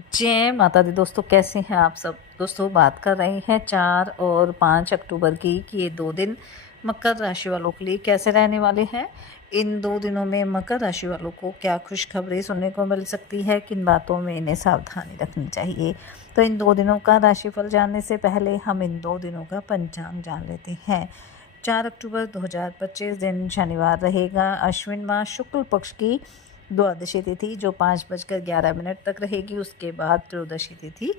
जय माता दी दोस्तों, कैसे हैं आप सब। दोस्तों बात कर रहे हैं 4 और 5 अक्टूबर की कि ये 2 दिन मकर राशि वालों के लिए कैसे रहने वाले हैं। इन 2 दिनों में मकर राशि वालों को क्या खुशखबरी सुनने को मिल सकती है, किन बातों में इन्हें सावधानी रखनी चाहिए। तो इन 2 दिनों का राशिफल जानने से पहले हम इन 2 दिनों का पंचांग जान लेते हैं। 4 अक्टूबर 2025 दिन शनिवार रहेगा। अश्विन माह शुक्ल पक्ष की द्वादशी तिथि जो 5:11 तक रहेगी। उसके बाद त्रयोदशी तिथि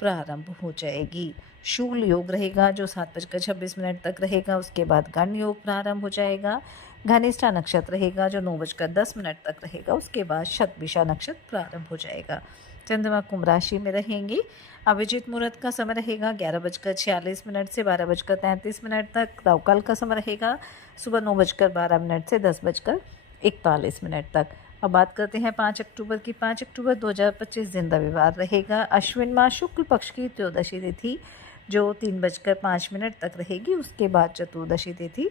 प्रारंभ हो जाएगी। शूल योग रहेगा जो 7:26 तक रहेगा। उसके बाद गण योग प्रारंभ हो जाएगा। घनिष्ठा नक्षत्र रहेगा जो 9:10 तक रहेगा। उसके बाद शतभिषा नक्षत्र प्रारंभ हो जाएगा। चंद्रमा कुंभ राशि में रहेंगे। अभिजीत मुहूर्त का समय रहेगा 11:46 से 12:33 तक। राहुकाल का समय रहेगा सुबह 9:12 से 10:41 तक। अब बात करते हैं 5 अक्टूबर की। 5 अक्टूबर 2025 दिन रविवार रहेगा। अश्विन माह शुक्ल पक्ष की त्रयोदशी तिथि जो 3:05 तक रहेगी। उसके बाद चतुर्दशी तिथि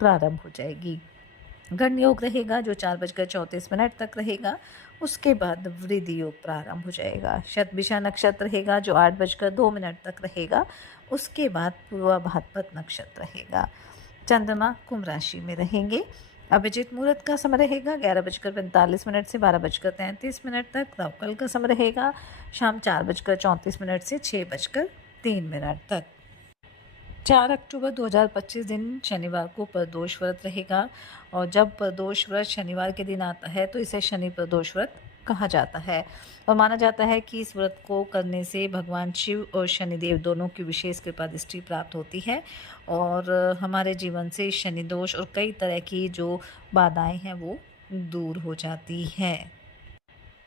प्रारंभ हो जाएगी। गण योग रहेगा जो 4:34 तक रहेगा। उसके बाद वृद्धि योग प्रारंभ हो जाएगा। शतभिषा नक्षत्र रहेगा जो 8:02 तक रहेगा। उसके बाद पूर्वा भाद्रपद नक्षत्र रहेगा। चंद्रमा कुंभ राशि में रहेंगे। अभिजीत मुहूर्त का समय रहेगा 11:45 से 12:33 तक। राहुकाल का समय रहेगा शाम 4:34 से 6:03 तक। 4 अक्टूबर 2025 दिन शनिवार को प्रदोष व्रत रहेगा। और जब प्रदोष व्रत शनिवार के दिन आता है तो इसे शनि प्रदोष व्रत कहा जाता है। और माना जाता है कि इस व्रत को करने से भगवान शिव और शनिदेव दोनों की विशेष कृपा दृष्टि प्राप्त होती है और हमारे जीवन से शनि दोष और कई तरह की जो बाधाएं हैं वो दूर हो जाती हैं।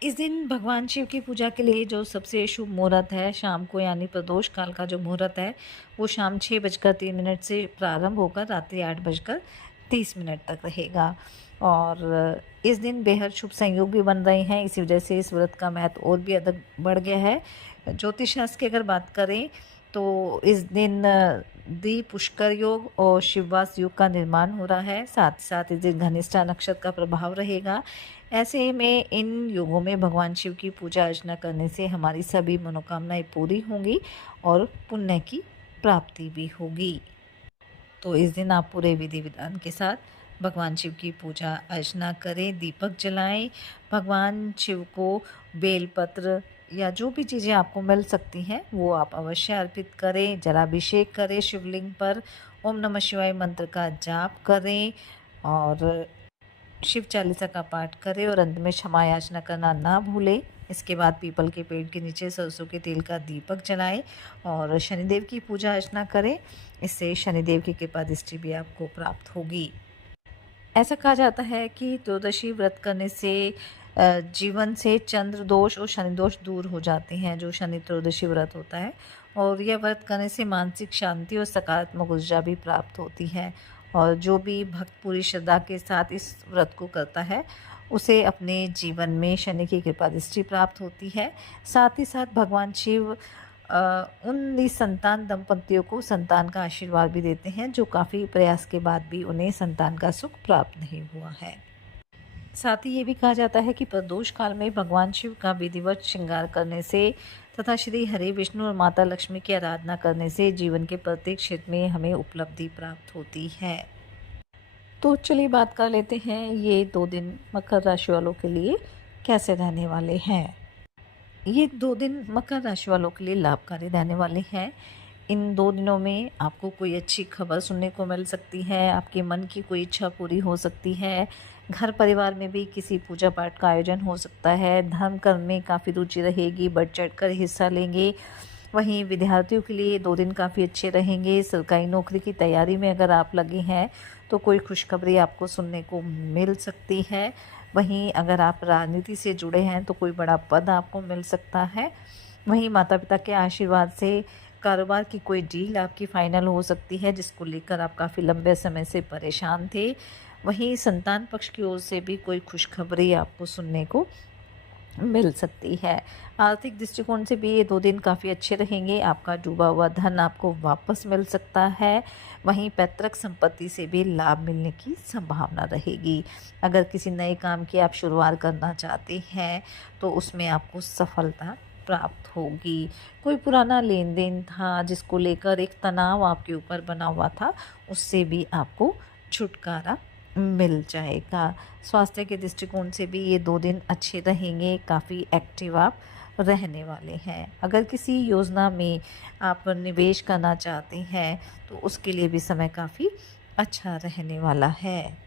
इस दिन भगवान शिव की पूजा के लिए जो सबसे शुभ मुहूर्त है शाम को, यानी प्रदोष काल का जो मुहूर्त है वो शाम 6:03 से प्रारंभ होकर रात्रि 8:30 तक रहेगा। और इस दिन बेहद शुभ संयोग भी बन रहे हैं। इसी वजह से इस व्रत का महत्व और भी अधिक बढ़ गया है। ज्योतिष शास्त्र की अगर बात करें तो इस दिन द्वि पुष्कर योग और शिववास योग का निर्माण हो रहा है। साथ ही साथ इस दिन घनिष्ठा नक्षत्र का प्रभाव रहेगा। ऐसे में इन योगों में भगवान शिव की पूजा अर्चना करने से हमारी सभी मनोकामनाएं पूरी होंगी और पुण्य की प्राप्ति भी होगी। तो इस दिन आप पूरे विधि विधान के साथ भगवान शिव की पूजा अर्चना करें, दीपक जलाएं। भगवान शिव को बेलपत्र या जो भी चीज़ें आपको मिल सकती हैं वो आप अवश्य अर्पित करें। जलाभिषेक करें शिवलिंग पर। ओम नमः शिवाय मंत्र का जाप करें और शिव चालीसा का पाठ करें और अंत में क्षमा याचना करना ना भूलें। इसके बाद पीपल के पेड़ के नीचे सरसों के तेल का दीपक जलाएं और शनिदेव की पूजा अर्चना करें। इससे शनिदेव की कृपा दृष्टि भी आपको प्राप्त होगी। ऐसा कहा जाता है कि त्रयोदशी व्रत करने से जीवन से चंद्र दोष और शनि दोष दूर हो जाते हैं, जो शनि त्रयोदशी व्रत होता है। और यह व्रत करने से मानसिक शांति और सकारात्मक ऊर्जा भी प्राप्त होती है। और जो भी भक्त पूरी श्रद्धा के साथ इस व्रत को करता है उसे अपने जीवन में शनि की कृपा दृष्टि प्राप्त होती है। साथ ही साथ भगवान शिव उन निसंतान दंपतियों को संतान का आशीर्वाद भी देते हैं जो काफ़ी प्रयास के बाद भी उन्हें संतान का सुख प्राप्त नहीं हुआ है। साथ ही ये भी कहा जाता है कि प्रदोष काल में भगवान शिव का विधिवत श्रृंगार करने से तथा श्री हरि विष्णु और माता लक्ष्मी की आराधना करने से जीवन के प्रत्येक क्षेत्र में हमें उपलब्धि प्राप्त होती है। तो चलिए बात कर लेते हैं ये 2 दिन मकर राशि वालों के लिए कैसे रहने वाले हैं। ये 2 दिन मकर राशि वालों के लिए लाभकारी रहने वाले हैं। इन 2 दिनों में आपको कोई अच्छी खबर सुनने को मिल सकती है। आपके मन की कोई इच्छा पूरी हो सकती है। घर परिवार में भी किसी पूजा पाठ का आयोजन हो सकता है। धर्म कर्म में काफ़ी रुचि रहेगी, बढ़ चढ़ कर हिस्सा लेंगे। वहीं विद्यार्थियों के लिए 2 दिन काफ़ी अच्छे रहेंगे। सरकारी नौकरी की तैयारी में अगर आप लगे हैं तो कोई खुशखबरी आपको सुनने को मिल सकती है। वहीं अगर आप राजनीति से जुड़े हैं तो कोई बड़ा पद आपको मिल सकता है। वहीं माता पिता के आशीर्वाद से कारोबार की कोई डील आपकी फाइनल हो सकती है जिसको लेकर आप काफ़ी लंबे समय से परेशान थे। वहीं संतान पक्ष की ओर से भी कोई खुशखबरी आपको सुनने को मिल सकती है। आर्थिक दृष्टिकोण से भी ये 2 दिन काफ़ी अच्छे रहेंगे। आपका डूबा हुआ धन आपको वापस मिल सकता है। वहीं पैतृक संपत्ति से भी लाभ मिलने की संभावना रहेगी। अगर किसी नए काम की आप शुरुआत करना चाहते हैं तो उसमें आपको सफलता प्राप्त होगी। कोई पुराना लेन देन था जिसको लेकर एक तनाव आपके ऊपर बना हुआ था, उससे भी आपको छुटकारा मिल जाएगा। स्वास्थ्य के दृष्टिकोण से भी ये 2 दिन अच्छे रहेंगे, काफ़ी एक्टिव आप रहने वाले हैं। अगर किसी योजना में आप निवेश करना चाहते हैं तो उसके लिए भी समय काफ़ी अच्छा रहने वाला है।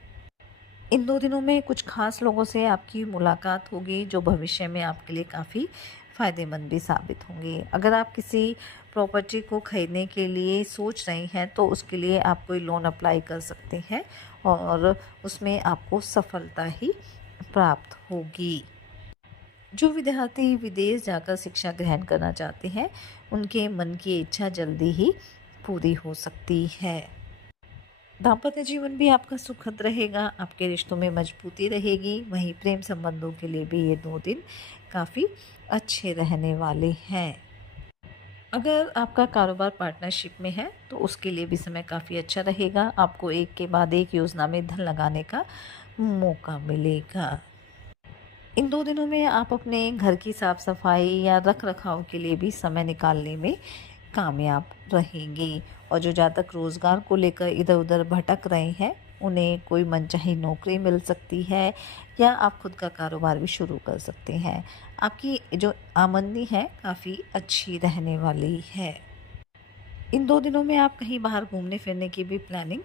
इन 2 दिनों में कुछ ख़ास लोगों से आपकी मुलाकात होगी जो भविष्य में आपके लिए काफ़ी फ़ायदेमंद भी साबित होंगे। अगर आप किसी प्रॉपर्टी को खरीदने के लिए सोच रही हैं तो उसके लिए आप कोई लोन अप्लाई कर सकते हैं और उसमें आपको सफलता ही प्राप्त होगी। जो विद्यार्थी विदेश जाकर शिक्षा ग्रहण करना चाहते हैं, उनके मन की इच्छा जल्दी ही पूरी हो सकती है। दाम्पत्य जीवन भी आपका सुखद रहेगा, आपके रिश्तों में मजबूती रहेगी। वहीं प्रेम संबंधों के लिए भी ये 2 दिन काफ़ी अच्छे रहने वाले हैं। अगर आपका कारोबार पार्टनरशिप में है तो उसके लिए भी समय काफ़ी अच्छा रहेगा। आपको एक के बाद एक योजना में धन लगाने का मौका मिलेगा। इन 2 दिनों में आप अपने घर की साफ़ सफाई या रख रखाव के लिए भी समय निकालने में कामयाब रहेंगी। और जो जातक रोज़गार को लेकर इधर उधर भटक रहे हैं, उन्हें कोई मनचाही नौकरी मिल सकती है या आप खुद का कारोबार भी शुरू कर सकते हैं। आपकी जो आमदनी है काफ़ी अच्छी रहने वाली है। इन 2 दिनों में आप कहीं बाहर घूमने फिरने की भी प्लानिंग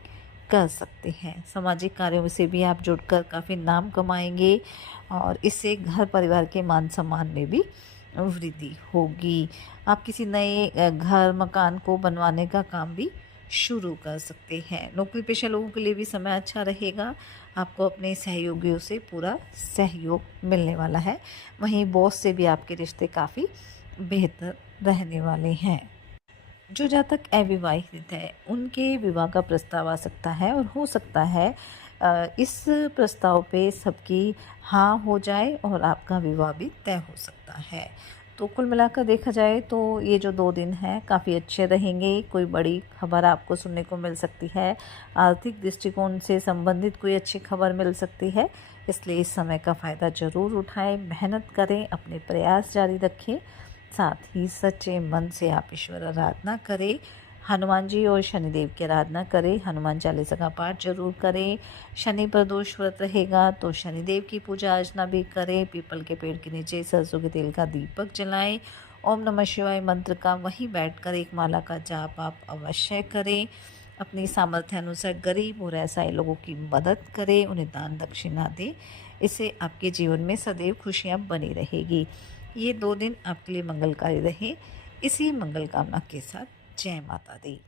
कर सकते हैं। सामाजिक कार्यों से भी आप जुड़कर काफ़ी नाम कमाएंगे और इससे घर परिवार के मान सम्मान में भी वृद्धि होगी। आप किसी नए घर मकान को बनवाने का काम भी शुरू कर सकते हैं। नौकरी पेशा लोगों के लिए भी समय अच्छा रहेगा। आपको अपने सहयोगियों से पूरा सहयोग मिलने वाला है। वहीं बॉस से भी आपके रिश्ते काफ़ी बेहतर रहने वाले हैं। जो जातक अविवाहित है उनके विवाह का प्रस्ताव आ सकता है और हो सकता है इस प्रस्ताव पे सबकी हाँ हो जाए और आपका विवाह भी तय हो सकता है। तो कुल मिलाकर देखा जाए तो ये जो 2 दिन हैं काफ़ी अच्छे रहेंगे। कोई बड़ी खबर आपको सुनने को मिल सकती है। आर्थिक दृष्टिकोण से संबंधित कोई अच्छी खबर मिल सकती है। इसलिए इस समय का फ़ायदा ज़रूर उठाएं, मेहनत करें, अपने प्रयास जारी रखें। साथ ही सच्चे मन से आप ईश्वर आराधना करें। हनुमान जी और शनिदेव की आराधना करें। हनुमान चालीसा का पाठ जरूर करें। शनि प्रदोष व्रत रहेगा तो शनिदेव की पूजा अर्चना भी करें। पीपल के पेड़ के नीचे सरसों के तेल का दीपक जलाएं। ओम नमः शिवाय मंत्र का वहीं बैठकर एक माला का जाप आप अवश्य करें। अपनी सामर्थ्य अनुसार गरीब और असहाय लोगों की मदद करें, उन्हें दान दक्षिणा दें। इससे आपके जीवन में सदैव खुशियाँ बनी रहेगी। ये 2 दिन आपके लिए मंगलकारी रहे। इसी मंगल कामना के साथ जय माता दी।